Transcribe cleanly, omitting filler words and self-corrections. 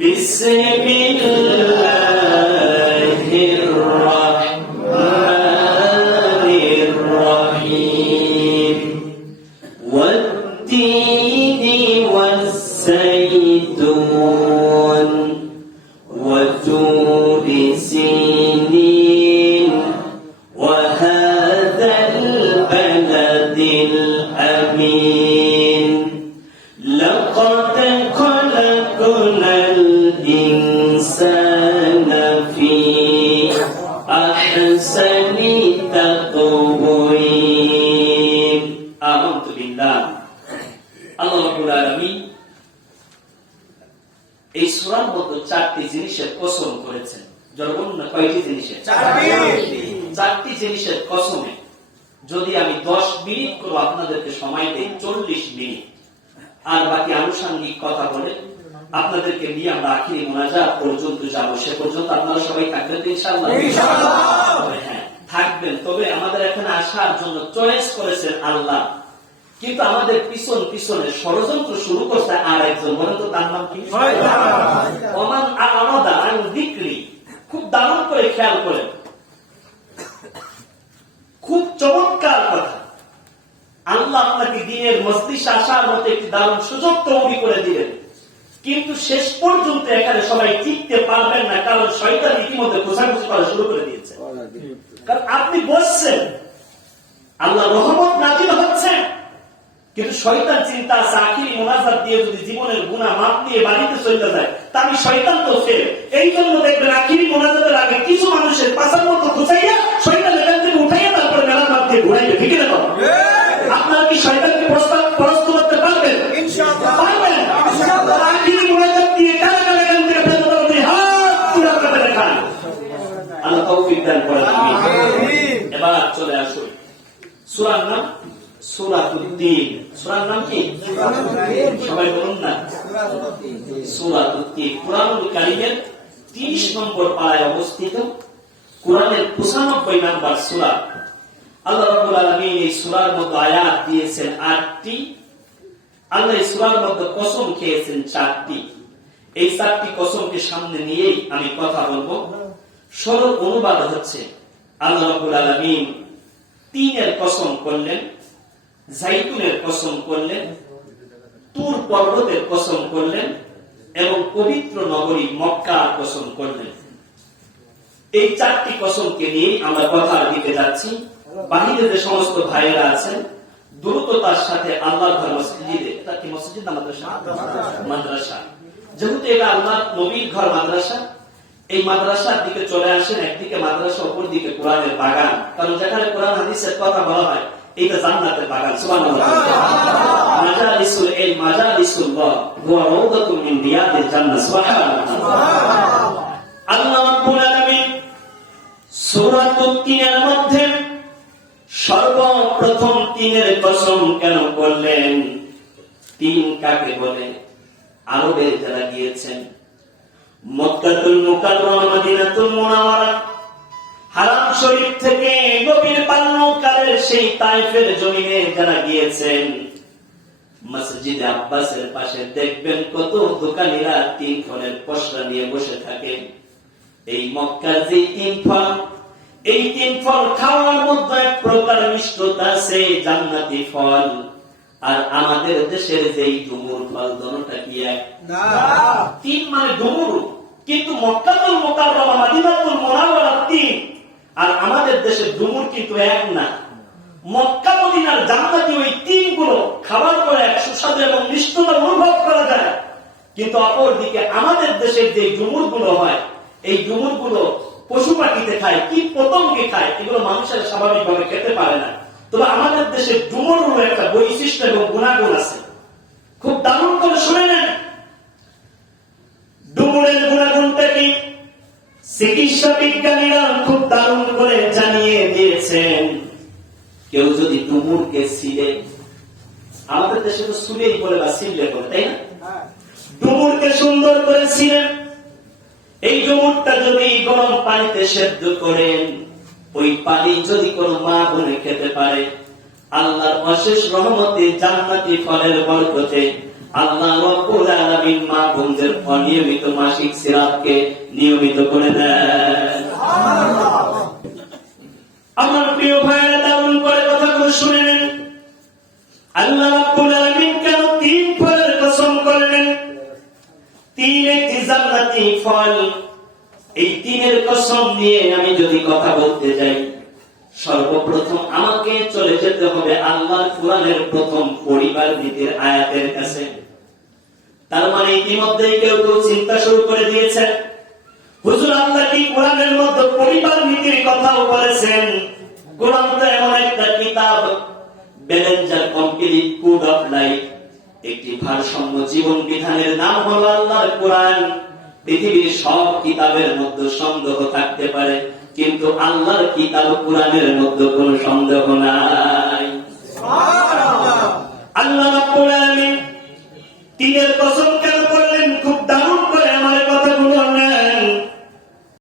বিসমিল্লাহির রাহমানির রহিম ওয়াত-তিনি ওয়াস-সাইতুন ওয়া তুরি সিনিন ওয়া হাযাল বালাদিল আমিন লাকাদ খালাকনাল ইনসানা ফি আহসানি তাকওয়িম। আমানতু বিল্লাহ। আল্লাহ রাব্বুল আলামিন এই সূরার মধ্যে চারটি জিনিসের কসম করেছেন। যখন কয়টি জিনিসের? চারটি জিনিসের কসমে যদি আমি 10 মিনিট করে আপনাদেরকে সময় দেই, 40 মিনিট, আর বাকি আনুষঙ্গিক কথা বলে আপনাদেরকে নিয়ে আমরা আখিরি মুনাজাত পর্যন্ত যাবো, সে পর্যন্ত আপনারা সবাই থাকবেন তো ইনশাআল্লাহ? হ্যাঁ থাকবেন। তবে আমাদের এখানে আসার জন্য চয়েস করেছেন আল্লাহ, কিন্তু আমাদের পিছনে ষড়যন্ত্র শুরু করছে আর একজন। বলেন তো তার নাম কি? ওমান আলাদা আন যিকরি। খুব দারুণ করে খেয়াল করেন, খুব চমৎকার কথা। আল্লাহ আপনাকে দিনের মজলিসে আসার মতো একটি দারুণ সুযোগ তৈরি করে দিলেন, কিন্তু শেষ পর্যন্ত এখানে সবাই টিকতে পারবেন না, কারণ শয়তান ইতিমধ্যে খোঁচাখুচি করা শুরু করে দিয়েছে। কারণ আপনি বসছেন, আল্লাহ রহমত নাজিল হচ্ছে, কিন্তু শয়তান চিন্তা আছে আখিরি মুনাজাত দিয়ে যদি জীবনের গুনাহ মাপ নিয়ে বাড়িতে চলে যায় তা আমি শয়তান তো ফেল। এই জন্য দেখবেন আখিরি মুনাজাতের আগে কিছু মানুষের পাশার মতো খুঁচাইয়া শয়তান এখান থেকে উঠাইয়া তারপরে মেলার মাপ দিয়ে ঘুরাইবে। ঠিক না? আপনারা কি শয়তানকে পরাস্ত করতে পারবেন? ইনশাআল্লাহ পারবেন। ইনশাআল্লাহ আখিরি মুনাজাত দিয়ে কারা কারা এখান থেকে বের হতে হাত তুলে আপনারা দেখান। আল্লাহ তৌফিক দান করেন। আমিন। এবার চলে আসুন সূরার নাম সূরাতুত-তিন। সূরার নাম কি? সবাই বলুন না, সূরাতুত-তিন। কুরআনুল কারীমের 30 নম্বর পারায় অবস্থিত, কুরআনের 95 নম্বর সূরা। আল্লাহ রাব্বুল আলামিন এই সূরার মধ্যে আয়াত দিয়েছেন 8টি। আল্লাহ এই সূরার মধ্যে কসম খেয়েছেন 4টি। এই 4টি কসমকে সামনে নিয়েই আমি কথা বলবো। সরল অনুবাদ হচ্ছে, আল্লাহ রাব্বুল আলামিন তিনের কসম করলেন, জাইতুনের কসম করলেন, তুর পর্বতের কসম করলেন এবং পবিত্র নগরী মক্কার কসম করলেন। এই 4টি কসমকে নিয়ে আমরা কথার দিকে যাচ্ছি। বাহিরে যে সমস্ত ভাইয়েরা আছেন দ্রুততার সাথে আল্লাহর ঘর মসজিদে, এটা কি মসজিদ না মাদ্রাসা? মাদ্রাসা। যেহেতু এটা আল্লাহর নবীর ঘর মাদ্রাসা, এই মাদ্রাসার দিকে চলে আসেন। একদিকে মাদ্রাসা, অপর দিকে কোরআনের বাগান। কারণ যেখানে কোরআন হাদিসের কথা বলা হয় এটা জান্নাতের বাগান। সুবহানাল্লাহ। মাজালিসুল ইলম মাজালিসুল্লাহ ওয়া রাউদাতুম মিন রিয়াদিল জান্নাহ। সুবহানাল্লাহ। আল্লাহ রাব্বুল আলামিন সূরাতুত-তিনের মধ্যে সর্বপ্রথম তিনের কসম কেন করলেন? তিন কাকে বলে? আরবের যারা গিয়েছেন মক্কাতুল মুকাররমা, মদিনাতুল মুনাওয়ারা, হারাম শরীফ থেকে নবীর বাল্যকালের সেই তায়েফের জমিনে যারা গিয়েছেন, মসজিদে আব্বাসের পাশে দেখবেন কত দোকানীরা 3 ফলের পসরা নিয়ে বসে থাকে। এই মক্কার যে 3 ফল, এই 3 ফল খাওয়ার মধ্যে এক প্রকার মিষ্টতা আছে, জান্নাতি ফল। আর আমাদের দেশের যেই ডুমুর ফল, দোনোটা কি এক? না। 3 মানে ডুমুর, কিন্তু মক্কাতুল মুকাররমা, মদিনাতুল মুনাওয়ারা 3, আর আমাদের দেশের ডুমুর কিন্তু এক না। মক্কা মদিনার জান্নাতি ওই 3 গুলো খাবার পরে এক সুস্বাদু এবং মিষ্টতা অনুভব করা যায়, কিন্তু অপর দিকে আমাদের দেশের যে ডুমুর গুলো হয়, এই ডুমুর গুলো পশু পাখিতে খায়, কি পতঙ্গে খায়, এগুলো মানুষের স্বাভাবিকভাবে খেতে পারে না। তবে আমাদের দেশে ডুমুরের একটা বৈশিষ্ট্য এবং গুণাগুণ আছে, খুব দারুণ করে শুনে নেন। ডুমুরের গুণাগুণটা কি? চিকিৎসা বিজ্ঞানীরা খুব দারুণ করে জানিয়ে দিয়েছেন। কেউ যদি ডুমুরকে ছিলে, আমাদের দেশে তো সুলেই বলে বা সিলে বলে, তাই না? ডুমুরকে সুন্দর করে ছিলেন, এই ডুমুরটা যদি গরম পানিতে সেদ্ধ করেন, ওই পানি যদি কোনো মা বোনে খেতে পারে, আল্লাহর অশেষ রহমতে জান্নাতি ফলের বরকতে আল্লাহ রাব্বুল আলামিন মা বোনদের অনিয়মিত মাসিক সিরাতকে নিয়মিত করে দেন। আমার প্রিয় ভাইয়েরা, তেমন করে কথাগুলো শুনে নেন। আল্লাহ রাব্বুল আলামিন কেন 3 ফলের কসম করলেন? 3 একটি জান্নাতি ফল। এই 3-এর কসম নিয়ে আমি যদি কথা বলতে যাই, সর্বপ্রথম আমাকে চলে যেতে হবে আল্লাহর কোরআনের প্রথম পরিবার নীতির আয়াতের কাছে। তার মানে ইতিমধ্যেই কেউ কেউ চিন্তা শুরু করে দিয়েছে, হুজুর আল্লাহ কি কোরআনের মধ্যে পরিবার নীতির কথাও বলেছেন? কোরআন তো এমন একটা কিতাব, balancer complete code of life, একটি ভারসাম্য জীবন বিধানের নাম হলো আল্লাহর কোরআন। পৃথিবীর সব কিতাবের মধ্যে সন্দেহ থাকতে পারে, কিন্তু আল্লাহর কিতাব কোরআনের মধ্যে কোনো সন্দেহ নাই। আল্লাহ রাব্বুল আলামিন 3-এর কসম